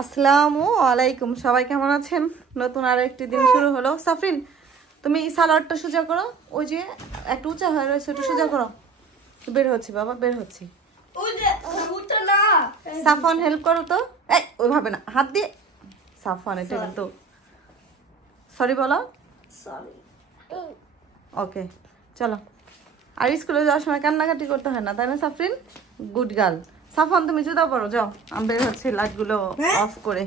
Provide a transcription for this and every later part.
আসসালামু আলাইকুম, সবাই কেমন আছেন? নতুন আর একটি দিন শুরু হলো। সাফরিন, তুমি সালোয়ারটা সোজা করো, ওই যে একটু উঁচা হয়ে রয়েছে, একটু সোজা করো। বের হচ্ছি বাবা, বের হচ্ছি। সাফওয়ান হেল্প করো তো। এই ওইভাবে না, হাত দিয়ে। সাফওয়ান এটা কিন্তু সরি বলো। ওকে চলো। আর স্কুলে যাওয়ার সময় কান্নাকাটি করতে হয় না, তাই না সাফরিন? Good girl. সাফওয়ান তুমি জুতা পরো, যাও। আমি বের হচ্ছি লাইটগুলো অফ করে।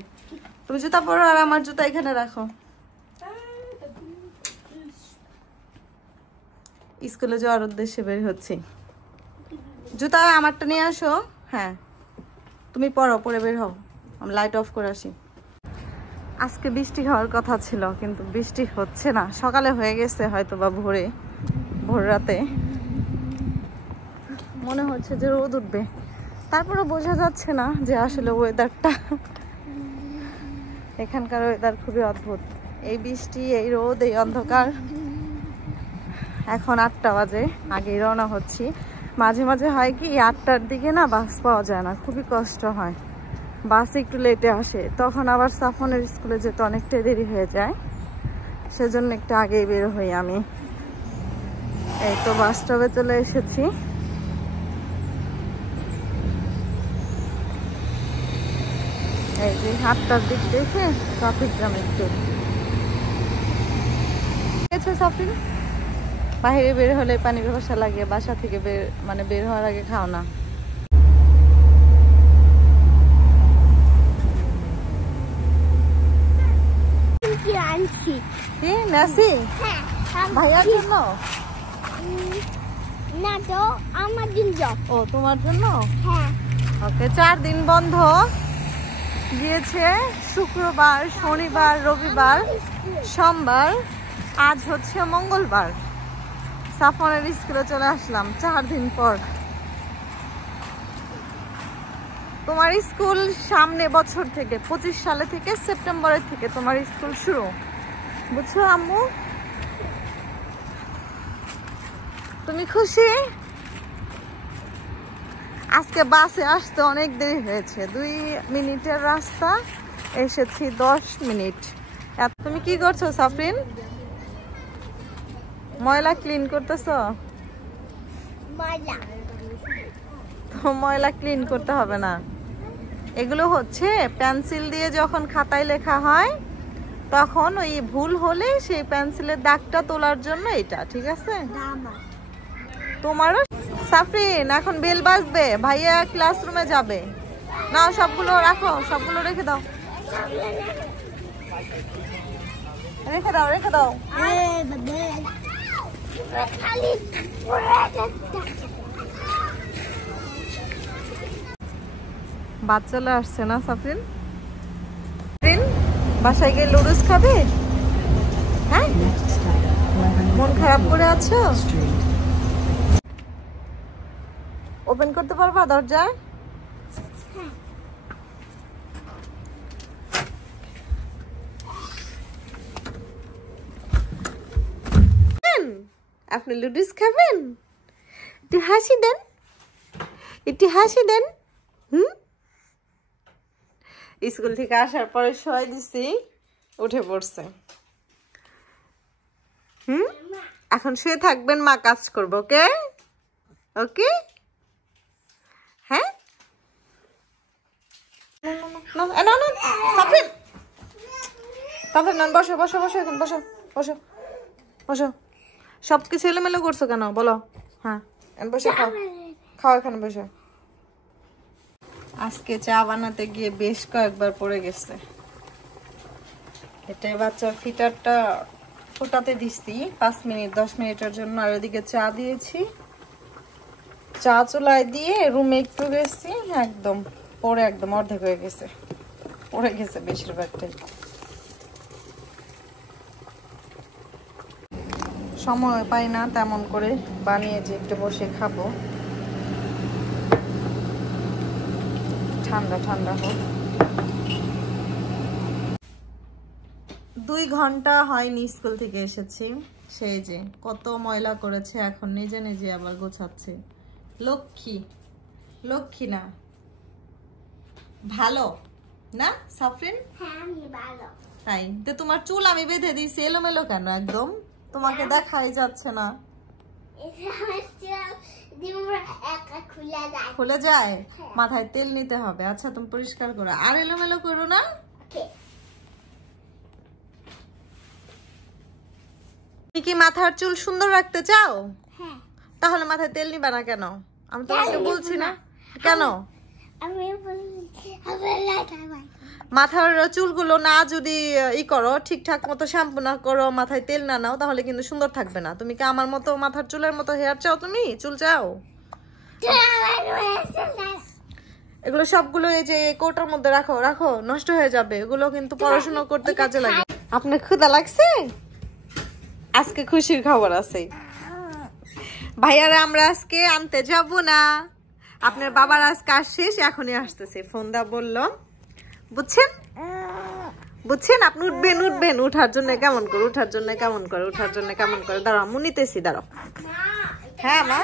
তুমি জুতা পরো আর আমার জুতা এখানে রাখো। স্কুলে যাওয়ার উদ্দেশ্যে বের হচ্ছি। জুতা আমারটা নিয়ে আসো। হ্যাঁ তুমি পরো, পরে বের হও। আমি লাইট অফ করে আসি। আজকে বৃষ্টি হওয়ার কথা ছিল, কিন্তু বৃষ্টি হচ্ছে না। সকালে হয়ে গেছে হয়তো বা ভোর রাতে মনে হচ্ছে যে রোদ উঠবে, তারপরে বোঝা যাচ্ছে না যে আসলে ওয়েদারটা। এখানকার ওয়েদার খুবই অদ্ভুত। এই বৃষ্টি, এই রোদ, এই অন্ধকার। এখন 8টা বাজে, আগেই রওনা হচ্ছি। মাঝে মাঝে হয় কি 8টার দিকে না বাস পাওয়া যায় না, খুবই কষ্ট হয়। বাস একটু লেটে আসে, তখন আবার সাফনের স্কুলে যেতে অনেকটাই দেরি হয়ে যায়। সেজন্য একটু আগেই বের হই আমি। এই তো বাস স্টপে চলে এসেছি। এই যে 8টার দিক দেখে ট্রাফিক জ্যাম একটু। সাফরিন, বাইরে বের হলে পানি ব্যবসা লাগে, বাসা থেকে বের হওয়ার আগে খাও না। ভাইয়ার জন্য না তো আমার জন্য। ও তোমার জন্য? হ্যাঁ। ওকে, 4 দিন বন্ধ দিয়েছে। শুক্রবার, শনিবার, রবিবার, সোমবার, আজ হচ্ছে মঙ্গলবার। সাফনের স্কুলে চলে আসলাম 4 দিন পর। তোমার স্কুল সামনে বছর থেকে 25 সালে থেকে সেপ্টেম্বরের থেকে তোমার স্কুল শুরু, বুঝছো আম্মু? তুমি খুশি? আজকে বাসে আসতে অনেক দেরি হয়েছে, 2 মিনিটের রাস্তা, এসেছি 10 মিনিট। তুমি কি করছো সাফরিন? ময়লা ক্লিন করতেছো? তো ময়লা ক্লিন করতে হবে না, এগুলো হচ্ছে পেন্সিল দিয়ে যখন খাতায় লেখা হয় তখন ওই ভুল হলে সেই পেন্সিলের দাগটা তোলার জন্য এটা, ঠিক আছে? তোমারও। সাফরিন, এখন বেল বাজবে, ভাইয়া ক্লাসরুমে যাবে। নাও সবগুলো রাখো, সবগুলো রেখে দাও, রেখে দাও, রেখে দাও। বাচ্চারা আসছে না সাফরিন? বাসায় গিয়ে লুডুস খাবে? হ্যাঁ, মন খারাপ করে আছো? ওপেন করতে পারবা দরজা? আপনি লুডুস খাবেন? একটু হাসি দেন, একটু হাসি দেন। স্কুল থেকে আসার পরে শোয়াই দিছি, উঠে পড়ছে। এখন শুয়ে থাকবেন, মা কাজ করবো। ওকে ওকে, হ্যাঁ। বসো বসো বসো, এখন বসো বসো বসো। সবকিছু এলোমেলো করছো কেন বলো? হ্যাঁ বসে খাও, খাও এখানে বসে। আজকে চা বানাতে গিয়ে বেশ কয়েকবার পড়ে গেছে। এটা বাচ্চার ফিটারটা ফোটাতে দিচ্ছি 5 মিনিট 10 মিনিটের জন্য, আর ওদিকে চা দিয়েছি। চা চুলায় দিয়ে রুমে একটু গেছি, একদম পরে একদম অর্ধেক হয়ে গেছে, পড়ে গেছে বেশিরভাগটাই। সময় পাই না তেমন করে বানিয়ে যে একটু বসে খাবো। ঠান্ডা ঠান্ডা হোক। 2 ঘন্টা হয়নি স্কুল থেকে এসেছি, সেই যে কত ময়লা করেছে, এখন নিজে নিজে আবার গোছাচ্ছে। লক্ষ্মী, লক্ষ্মী না ভালো, না সাফরিন? হ্যাঁ আমি ভালো। তাই তো তোমার চুল আমি বেঁধে দিয়েছি এলোমেলো কেন একদম? তোমাকে দেখাই যাচ্ছে না। এটা আমার চুল দিমুর একা খুলে যায়। খুলে যায়? মাথায় তেল নিতে হবে। আচ্ছা তুমি পরিষ্কার করো, আর এলোমেলো করো না। ওকে। তুমি কি মাথার চুল সুন্দর রাখতে চাও? হ্যাঁ। তাহলে মাথায় তেল নিবা না কেন? আমি তোমাকে বলছি না কেন? আমি বলছি আমার লাগাই। মাথার চুলগুলো না যদি করো, ঠিকঠাক মতো শ্যাম্পু না করো, মাথায় তেল না নাও, তাহলে কিন্তু সুন্দর থাকবে না। তুমি কি আমার মতো মাথার চুলের মতো হেয়ার চাও? তুমি চুল চাও? এগুলো সবগুলো এই যে কোটার মধ্যে রাখো, রাখো, নষ্ট হয়ে যাবে। এগুলো কিন্তু পড়াশোনা করতে কাজে লাগে। আপনার ক্ষুধা লাগছে? আজকে খুশির খবর আছে, ভাইয়ারা আমরা আজকে আনতে যাব না। আপনার বাবার আজ কাজ শেষ, এখনই আসতেছে। ফোন দা বললো, বুঝছেন বুঝছেন? আপনি উঠবেন, উঠবেন। উঠার জন্য কেমন করে, উঠার জন্য কেমন করে, উঠার জন্য কেমন করে। দাঁড়াও আম্মু নিতেছি, দাঁড়াও। হ্যাঁ মা।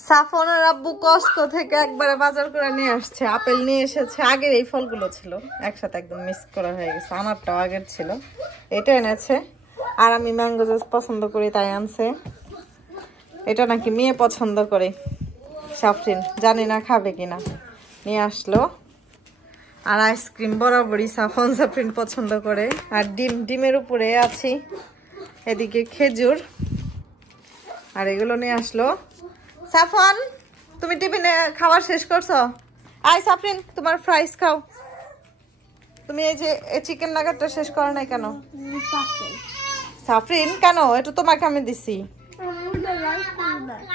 সাফনের আব্বু কষ্ট থেকে একবারে বাজার করে নিয়ে আসছে। আপেল নিয়ে এসেছে, আগের এই ফলগুলো ছিল একসাথে, একদম মিস করা হয়ে গেছে। আনারটাও আগের ছিল, এটা এনেছে। আর আমি ম্যাঙ্গো জুস পছন্দ করি তাই আনছে। এটা নাকি মেয়ে পছন্দ করে, সাফরিন জানি না খাবে কিনা, নিয়ে আসলো। আর আইসক্রিম বরাবরই সাফরিন পছন্দ করে। আর ডিম, ডিমের উপরে আছি। এদিকে খেজুর, আর এগুলো নিয়ে আসলো। সাফন তুমি টিফিনে খাবার শেষ করছো? আই সাফরিন তোমার ফ্রাইস খাও। তুমি এই যে চিকেন নাগেটটা শেষ করো নাই কেন? সাফরিন কেন? এটা তোমাকে আমি দিছি।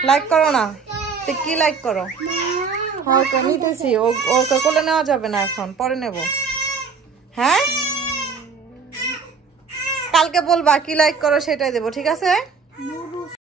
লাইক করো না? তো কি লাইক করো? হ্যাঁ ওকে নিতেছি, ওকে কোলে নেওয়া যাবে না এখন, পরে নেব। হ্যাঁ কালকে বলবা কি লাইক করো সেটাই দেবো, ঠিক আছে?